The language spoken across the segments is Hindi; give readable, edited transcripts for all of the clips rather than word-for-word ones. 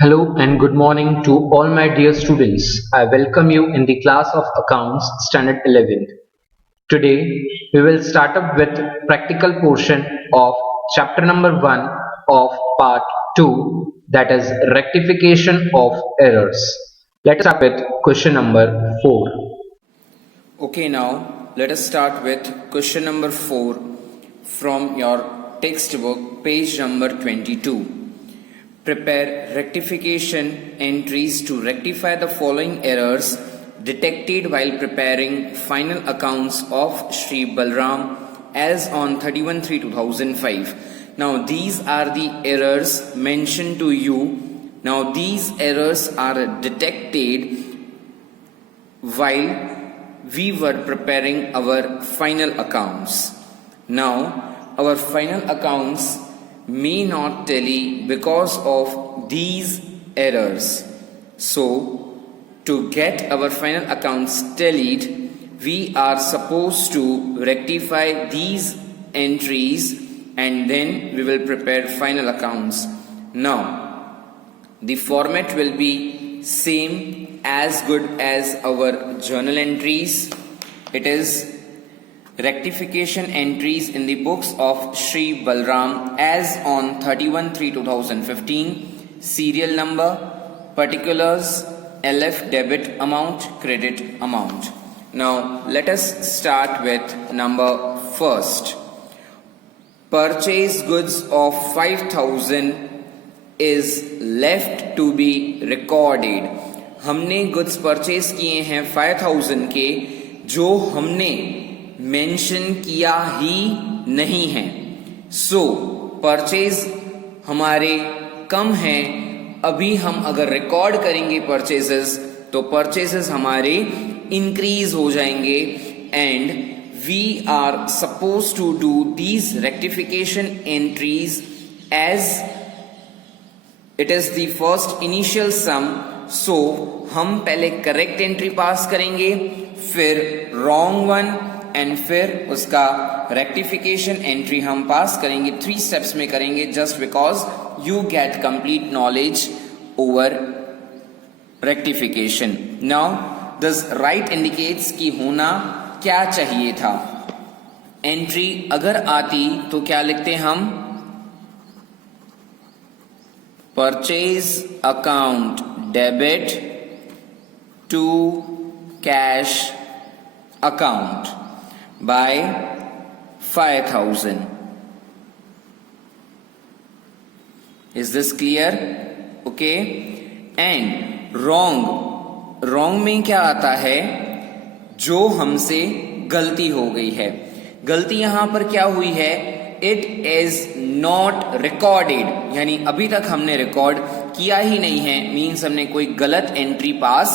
Hello and good morning to all my dear students. I welcome you in the class of Accounts Standard 11th. Today we will start up with practical portion of chapter number 1 of part 2, that is rectification of errors. Let's start with question number 4. Okay, now let us start with question number 4 from your textbook, page number 22. Prepare rectification entries to rectify the following errors detected while preparing final accounts of Sri Balram as on 31/3/2005. Now these are the errors mentioned to you. Now these errors are detected while we were preparing our final accounts. Now our final accounts may not tally because of these errors. So to get our final accounts tallied, we are supposed to rectify these entries and then we will prepare final accounts. Now the format will be same as good as our journal entries. It is rectification entries in the books of Sri Balram as on 31/3/2015, serial number, particulars, LF debit amount, credit amount. Now let us start with number first. Purchase goods of 5,000 is left to be recorded. हमने गुड्स परचेज किए हैं 5,000 के, जो हमने मेंशन किया ही नहीं है. सो परचेज हमारे कम हैं. अभी हम अगर रिकॉर्ड करेंगे परचेजेस तो परचेजेस हमारे इंक्रीज हो जाएंगे and we are suppose to do these rectification entries as it is the first initial sum. So हम पहले करेक्ट एंट्री पास करेंगे, फिर रॉन्ग वन एंड फिर उसका रेक्टिफिकेशन एंट्री हम पास करेंगे. 3 स्टेप्स में करेंगे just because you get complete knowledge over rectification. Now this right indicates कि होना क्या चाहिए था. एंट्री अगर आती तो क्या लिखते हम? Purchase account debit to cash account by 5,000. Is this clear? Okay. And wrong में क्या आता है? जो हमसे गलती हो गई है. गलती यहां पर क्या हुई है? It is not recorded, यानी अभी तक हमने रिकॉर्ड किया ही नहीं है. मीन्स हमने कोई गलत एंट्री पास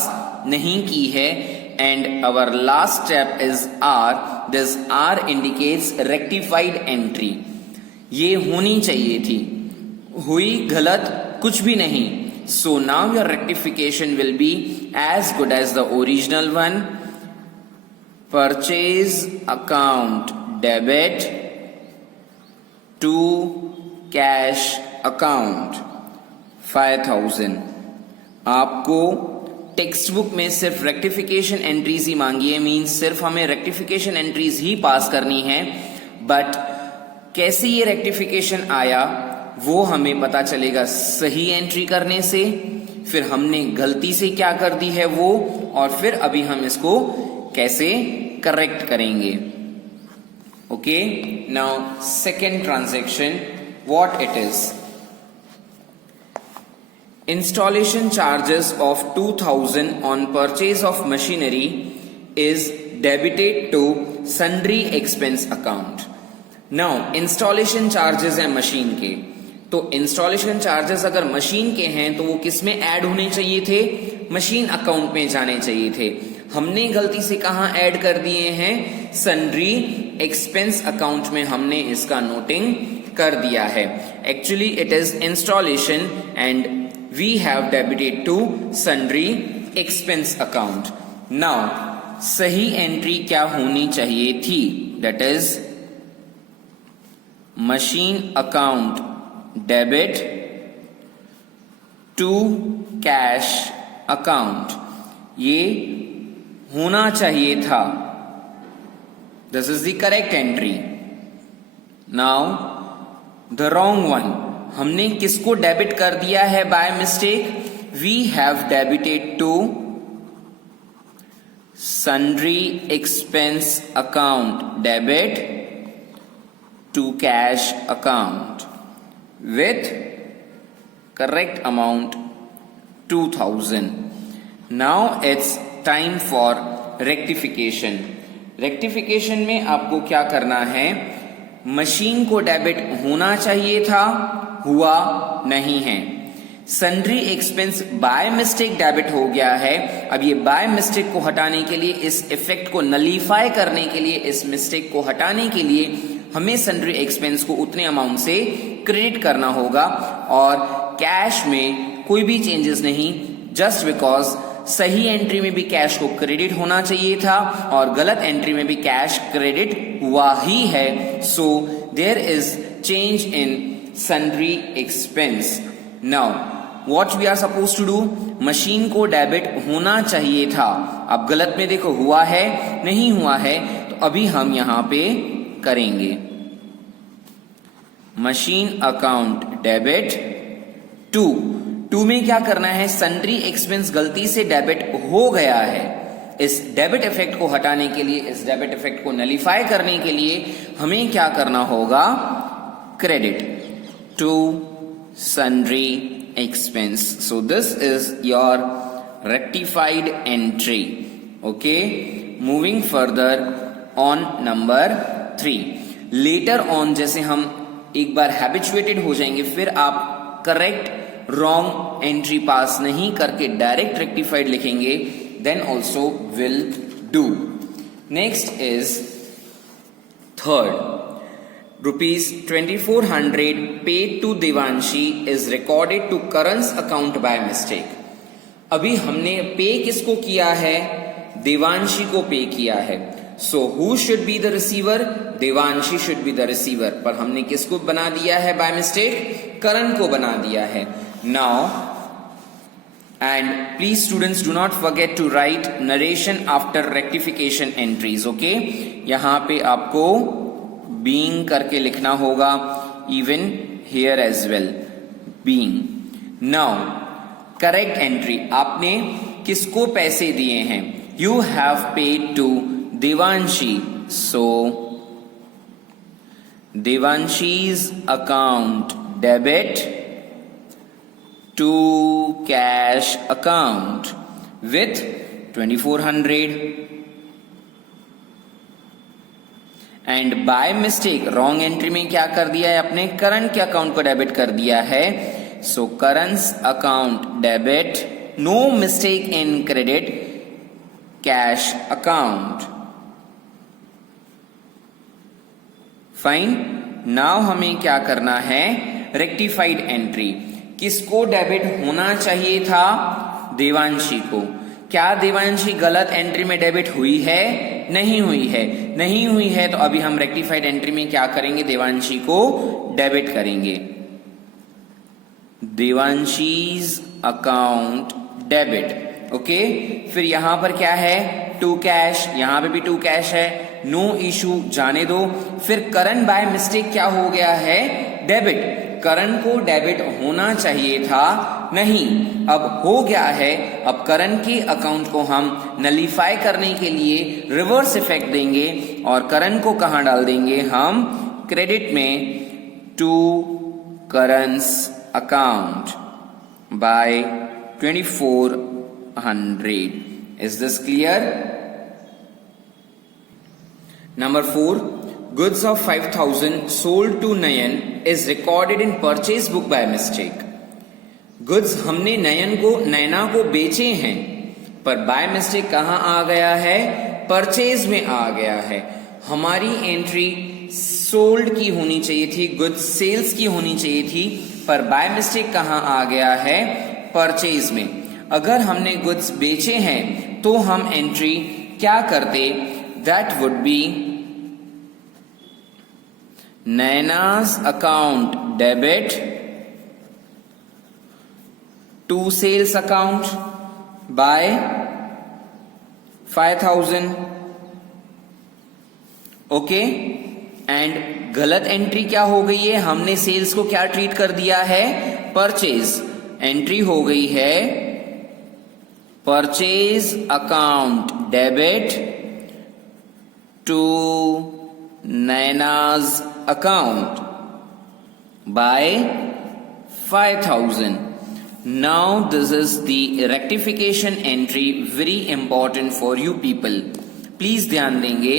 नहीं की है. And our last step is R. This R indicates rectified entry. ये होनी चाहिए थी, हुई गलत कुछ भी नहीं. So now your rectification will be as good as the original one. Purchase account debit to cash account 5,000. आपको टेक्स्ट बुक में सिर्फ रेक्टिफिकेशन एंट्रीज ही मांगी है. मीन्स सिर्फ हमें रेक्टिफिकेशन एंट्रीज ही पास करनी है. बट कैसे ये रेक्टिफिकेशन आया वो हमें पता चलेगा सही एंट्री करने से, फिर हमने गलती से क्या कर दी है वो, और फिर अभी हम इसको कैसे करेक्ट करेंगे. Okay. Now second transaction, what it is. Installation charges of 2,000 on purchase of machinery is debited to sundry expense account. Now installation charges हैं मशीन के, तो installation charges अगर मशीन के हैं तो वो किस में ऐड होने चाहिए थे? मशीन अकाउंट में जाने चाहिए थे. हमने गलती से कहाँ ऐड कर दिए हैं? सन्ड्री एक्सपेंस अकाउंट में हमने इसका नोटिंग कर दिया है. Actually it is installation and we have debited to sundry expense account. Now सही एंट्री क्या होनी चाहिए थी? That is machine account debit to cash account, ये होना चाहिए था. This is the correct entry. Now the wrong one, हमने किसको डेबिट कर दिया है by mistake? We have debited to sundry expense account, debit to cash account with correct amount 2000. Now it's time for rectification. Rectification में आपको क्या करना है? मशीन को डेबिट होना चाहिए था, हुआ नहीं है. Sundry expense by mistake debit हो गया है. अब ये बाय मिस्टेक को हटाने के लिए, इस इफेक्ट को नलीफाई करने के लिए, इस मिस्टेक को हटाने के लिए हमें सन्ड्री एक्सपेंस को उतने अमाउंट से क्रेडिट करना होगा और कैश में कोई भी चेंजेस नहीं, जस्ट बिकॉज सही एंट्री में भी कैश को क्रेडिट होना चाहिए था और गलत एंट्री में भी कैश क्रेडिट हुआ ही है. So there is change in sundry expense. Now what we are suppose to do? Machine को डेबिट होना चाहिए था. अब गलत में देखो, हुआ है नहीं हुआ है, तो अभी हम यहां पे करेंगे मशीन अकाउंट डेबिट टू में क्या करना है? सन्ड्री एक्सपेंस गलती से डेबिट हो गया है. इस डेबिट इफेक्ट को हटाने के लिए, इस डेबिट इफेक्ट को नलीफाई करने के लिए हमें क्या करना होगा? Credit to sundry expense. So this is your rectified entry. Okay, moving further on number 3. Later on जैसे हम एक बार हैबिचुएटेड हो जाएंगे, फिर आप करेक्ट रॉन्ग एंट्री पास नहीं करके डायरेक्ट रेक्टिफाइड लिखेंगे, then also will do. Next is third. ₹2400 paid to Devanshi is recorded to Karan's account by mistake. अभी हमने पे किसको किया है? देवांशी को पे किया है. So who should be the receiver? Devanshi should be the receiver. पर हमने किसको बना दिया है by mistake? करण को बना दिया है. Now, and please students do not forget to write narration after rectification entries. Okay? यहाँ पे आपको being करके लिखना होगा. Even here as well. Being. Now, correct entry. आपने किसको पैसे दिए हैं? You have paid to Devanshi. So Devanshi's account debit to cash account with 2400. And by mistake wrong entry में क्या कर दिया है? अपने करण के अकाउंट को डेबिट कर दिया है. So currents account debit, no mistake in credit cash account. Fine. Now हमें क्या करना है? Rectified entry. किसको डेबिट होना चाहिए था? देवांशी को. क्या देवांशी गलत एंट्री में डेबिट हुई है? नहीं हुई है. नहीं हुई है तो अभी हम रेक्टिफाइड एंट्री में क्या करेंगे? देवांशी को डेबिट करेंगे. देवांशीज अकाउंट डेबिट. ओके, फिर यहां पर क्या है? To cash. यहां पे भी टू कैश है, नो इशू, जाने दो. फिर करण बाय मिस्टेक क्या हो गया है? डेबिट. करण को डेबिट होना चाहिए था, नहीं, अब हो गया है. अब करण के अकाउंट को हम नलीफाई करने के लिए रिवर्स इफेक्ट देंगे और करण को कहां डाल देंगे? हम क्रेडिट में टू करंस account by 2400. Is this clear? Number 4, goods of 5000 sold to Nayan is recorded in purchase book by mistake. Goods हमने नयना को बेचे हैं, पर बाय मिस्टेक कहां आ गया है? परचेज में आ गया है. हमारी एंट्री सोल्ड की होनी चाहिए थी, गुड्स सेल्स की होनी चाहिए थी, पर बाय मिस्टेक कहां आ गया है? परचेज में. अगर हमने गुड्स बेचे हैं तो हम एंट्री क्या करते? That would be Naina's account debit to sales account by 5,000. Okay, and गलत एंट्री क्या हो गई है, हमने सेल्स को क्या ट्रीट कर दिया है, परचेज. एंट्री हो गई है purchase account debit to Naina's account by 5,000. Now this is the rectification entry, very important for you people. Please ध्यान देंगे,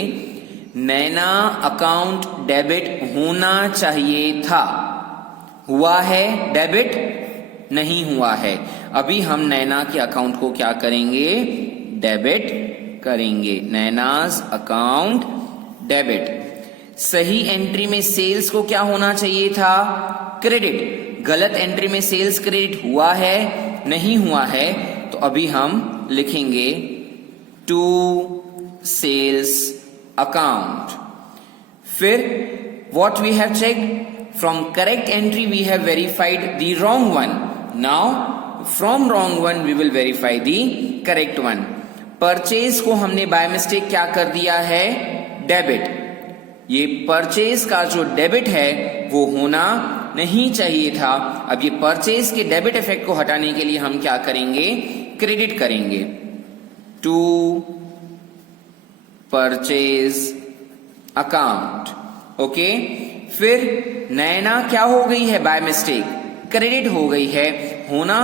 नैना अकाउंट डेबिट होना चाहिए था, हुआ है डेबिट नहीं हुआ है. अभी हम नैना के अकाउंट को क्या करेंगे, डेबिट करेंगे. Naina's account debit. सही एंट्री में सेल्स को क्या होना चाहिए था, क्रेडिट. गलत एंट्री में सेल्स क्रेडिट हुआ है नहीं हुआ है, तो अभी हम लिखेंगे टू सेल्स अकाउंट. फिर what we have check from correct entry we have verified the wrong one. Now from wrong one we will verify the correct one. Purchase को हमने बाय मिस्टेक क्या कर दिया है, डेबिट. ये परचेज का जो डेबिट है वो होना नहीं चाहिए था. अब ये परचेज के डेबिट इफेक्ट को हटाने के लिए हम क्या करेंगे, क्रेडिट करेंगे टू परचेज अकाउंट. ओके, फिर नैना क्या हो गई है, बाय मिस्टेक क्रेडिट हो गई है, होना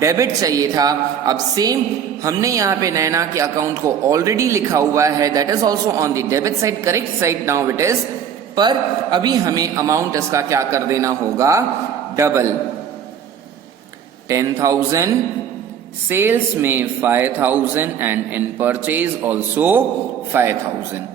डेबिट चाहिए था. अब सेम हमने यहाँ पे नैना के अकाउंट को ऑलरेडी लिखा हुआ है, that is also on the debit side, correct side now it is. पर अभी हमें अमाउंट इसका क्या कर देना होगा, डबल. 10,000 सेल्स में 5,000 एंड इन परचेज ऑल्सो 5,000.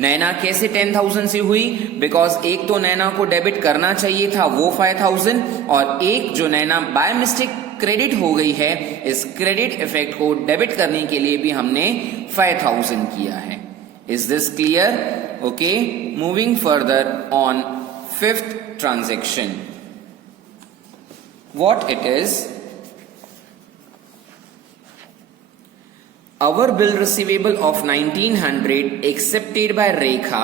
नैना कैसे 10,000 से हुई, बिकॉज एक तो नैना को डेबिट करना चाहिए था वो 5,000, और एक जो नैना बाय मिस्टेक क्रेडिट हो गई है, इस क्रेडिट इफेक्ट को डेबिट करने के लिए भी हमने 5,000 किया है. Is this clear? Okay, moving further on fifth transaction. What it is, our bill receivable of 1900 accepted by Rekha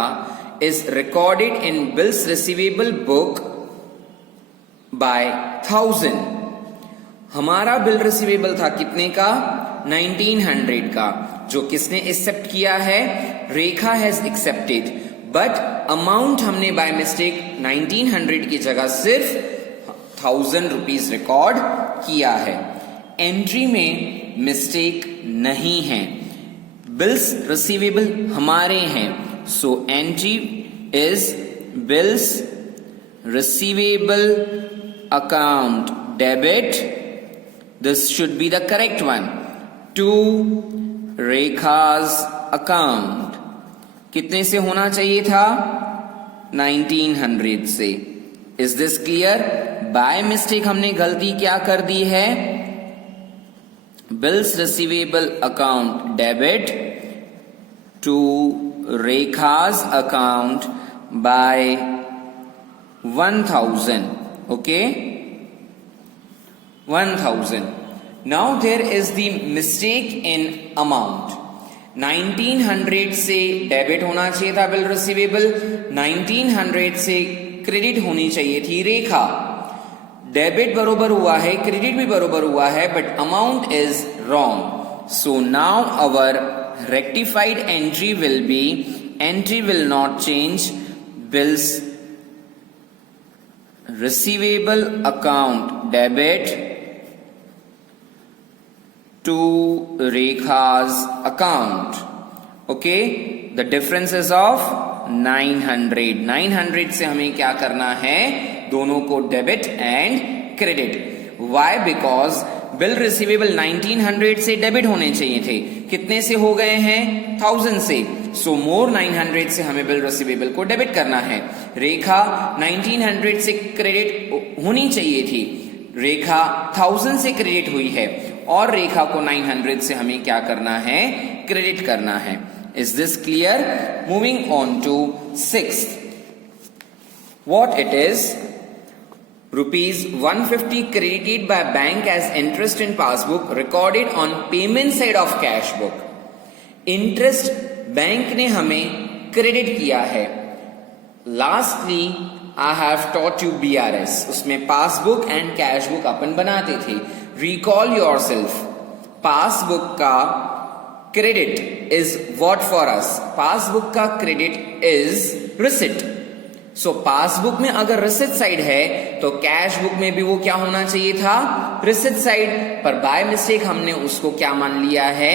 is recorded in bills receivable book by 1000. हमारा बिल रिसीवेबल था कितने का, 1900 का, जो किसने एक्सेप्ट किया है, रेखा हैज एक्सेप्टेड. बट अमाउंट हमने बाय मिस्टेक 1900 की जगह सिर्फ 1000 रुपीज रिकॉर्ड किया है. एंट्री में मिस्टेक नहीं है, बिल्स रिसीवेबल हमारे हैं, so entry is bills receivable account debit. This should be the correct one, to Rekha's account. कितने से होना चाहिए था, 1900 से. Is this clear? By mistake हमने गलती क्या कर दी है, bills receivable account debit to Rekha's account by 1,000. Okay, 1,000. Now there is the mistake in amount. 1900 से डेबिट होना चाहिए था बिल रिसीवेबल, 1900 से क्रेडिट होनी चाहिए थी रेखा. डेबिट बरोबर हुआ है, क्रेडिट भी बरोबर हुआ है, but amount is wrong. So now our rectified entry will be, entry will not change, bills receivable account debit to Rekha's account. Okay, the difference is of 900. 900 से हमें क्या करना है, दोनों को debit and credit. Why? Because bill receivable 1900 से डेबिट होने चाहिए थे, कितने से हो गए हैं, 1000 से. सो मोर 900 से हमें बिल रिसीवेबल को डेबिट करना है. रेखा 1900 से क्रेडिट होनी चाहिए थी, रेखा 1000 से क्रेडिट हुई है, और रेखा को 900 से हमें क्या करना है, क्रेडिट करना है. Is this clear? Moving on to 6th. What it is, rupees 150 credited by bank as interest in passbook recorded on payment side of cash book. Interest bank ने हमें क्रेडिट किया है. Lastly I have taught you BRS, उसमें पासबुक एंड कैश बुक अपन बनाते थे. रिकॉल योरसेल्फ, पासबुक का credit is what for us? Passbook का credit is receipt. So passbook में अगर रिसिट साइड है तो कैश बुक में भी वो क्या होना चाहिए था? Receipt side. पर बाय मिस्टेक हमने उसको क्या मान लिया है?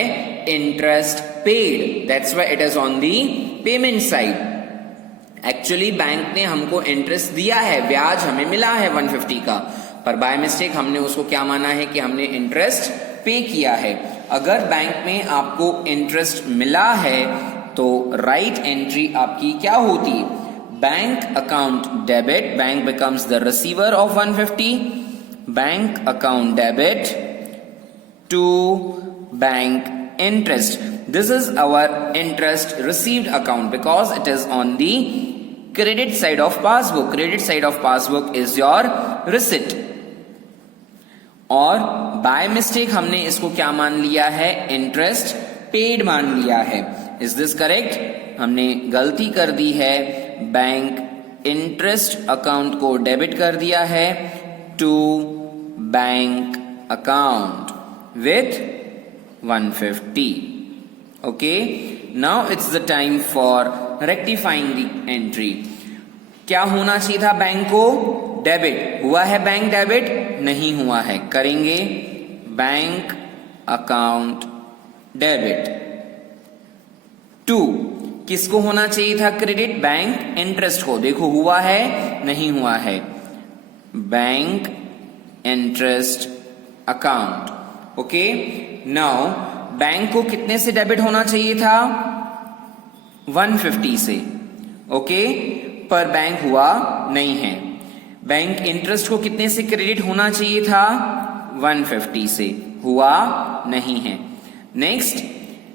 Interest paid. That's why it is on the payment side. Actually bank ने हमको इंटरेस्ट दिया है, ब्याज हमें मिला है 150 का, पर बाय मिस्टेक हमने उसको क्या माना है कि हमने इंटरेस्ट पे किया है. अगर बैंक में आपको इंटरेस्ट मिला है तो राइट एंट्री आपकी क्या होती? Bank account debit, bank becomes the receiver of 150. Bank account debit to bank interest. This is our interest received account because it is on the credit side of passbook. Credit side of passbook is your receipt. और बाय मिस्टेक हमने इसको क्या मान लिया है? इंटरेस्ट पेड मान लिया है. Is this correct? हमने गलती कर दी है. बैंक इंटरेस्ट अकाउंट को डेबिट कर दिया है to bank account with 150. Okay, now it's the time for rectifying the entry. क्या होना चाहिए था बैंक को? डेबिट. हुआ है बैंक डेबिट? नहीं हुआ है. करेंगे बैंक अकाउंट डेबिट टू, किसको होना चाहिए था क्रेडिट? बैंक इंटरेस्ट को. देखो हुआ है? नहीं हुआ है. Bank interest account. Okay, now bank को कितने से डेबिट होना चाहिए था? 150 से. ओके, पर बैंक हुआ नहीं है. बैंक इंटरेस्ट को कितने से क्रेडिट होना चाहिए था? 150 से. हुआ नहीं है. नेक्स्ट,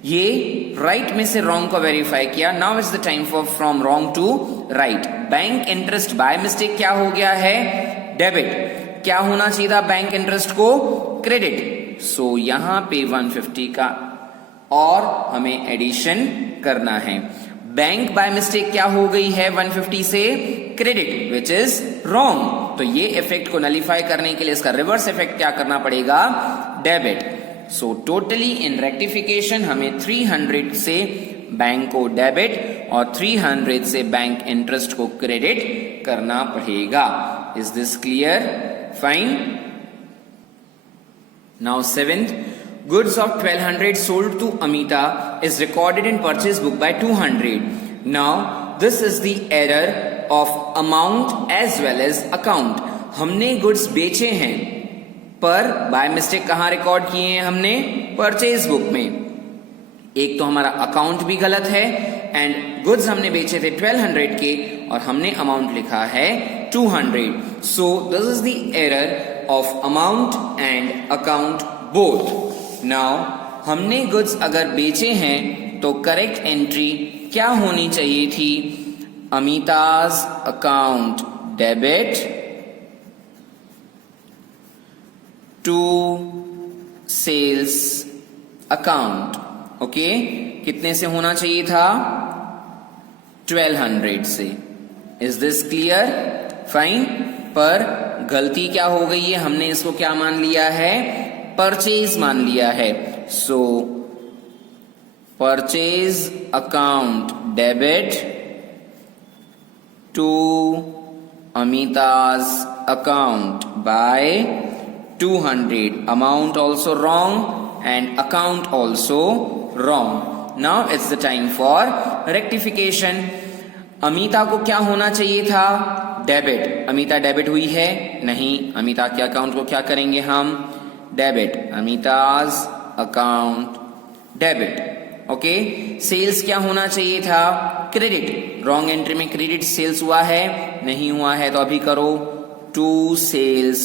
ये राइट में से रॉन्ग को वेरीफाई किया. Now it's the time for from wrong to right. Bank interest by mistake क्या हो गया है? डेबिट. क्या होना चाहिए था बैंक इंटरेस्ट को? क्रेडिट. सो यहां पे 150 का और हमें एडिशन करना है. बैंक बाय मिस्टेक क्या हो गई है? 150 से क्रेडिट, विच इज रॉन्ग. तो ये इफेक्ट को नलीफाई करने के लिए इसका रिवर्स इफेक्ट क्या करना पड़ेगा? Debit. So totally in rectification हमें 300 से बैंक को डेबिट और 300 से बैंक इंटरेस्ट को क्रेडिट करना पड़ेगा. Is this clear? Fine. Now seventh, goods of 1200 sold to Amita is recorded in purchase book by 200. Now this is the error of amount as well as account. हमने गुड्स बेचे हैं पर बाय मिस्टेक कहां रिकॉर्ड किए हैं? हमने परचेज बुक में. एक तो हमारा अकाउंट भी गलत है एंड गुड्स हमने बेचे थे 1200 के और हमने अमाउंट लिखा है 200. सो this is the error of amount and account both. Now हमने गुड्स अगर बेचे हैं तो करेक्ट एंट्री क्या होनी चाहिए थी? Amita's account debit to sales account. Okay, कितने से होना चाहिए था? 1200 से. Is this clear? फाइन. पर गलती क्या हो गई है? हमने इसको क्या मान लिया है? परचेज मान लिया है. So purchase account debit to Amita's account by 200. Amount also wrong and account also wrong. Now it's the time for rectification. Amita को क्या होना चाहिए था? डेबिट. अमिता डेबिट हुई है? नहीं. अमिता के अकाउंट को क्या करेंगे हम? Debit. Amita's account debit. Okay, sales क्या होना चाहिए था? क्रेडिट. रॉन्ग एंट्री में क्रेडिट सेल्स हुआ है? नहीं हुआ है. तो अभी करो to sales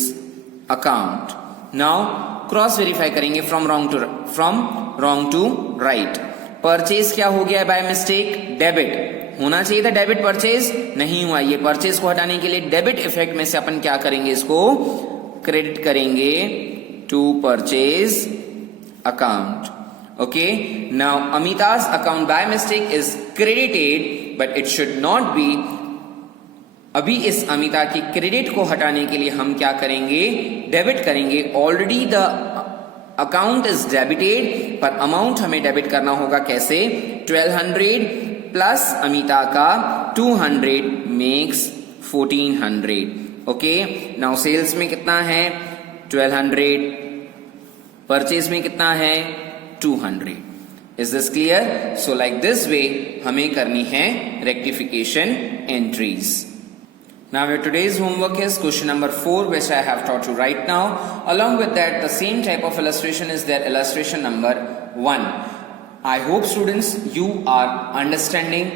account. Now cross verify करेंगे from wrong to right. Purchase क्या हो गया बाय मिस्टेक? डेबिट. होना चाहिए था डेबिट परचेज, नहीं हुआ। ये परचेज को हटाने के लिए डेबिट इफेक्ट में से अपन क्या करेंगे, इसको क्रेडिट करेंगे to purchase account. Okay, now Amita's account by mistake is credited but it should not be. अभी इस अमिता की क्रेडिट को हटाने के लिए हम क्या करेंगे, डेबिट करेंगे। Already the account is debited, पर अमाउंट हमें डेबिट करना होगा कैसे, 1200 प्लस अमिता का 200 मेक्स 1400। ओके, नाउ सेल्स में कितना है 1200, परचेज में कितना है 200। Is this clear? So like this way हमें करनी है rectification entries. Now your today's homework is question number 4, which I have taught you right now. Along with that, the same type of illustration is there, illustration number 1. I hope students you are understanding.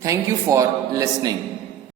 Thank you for listening.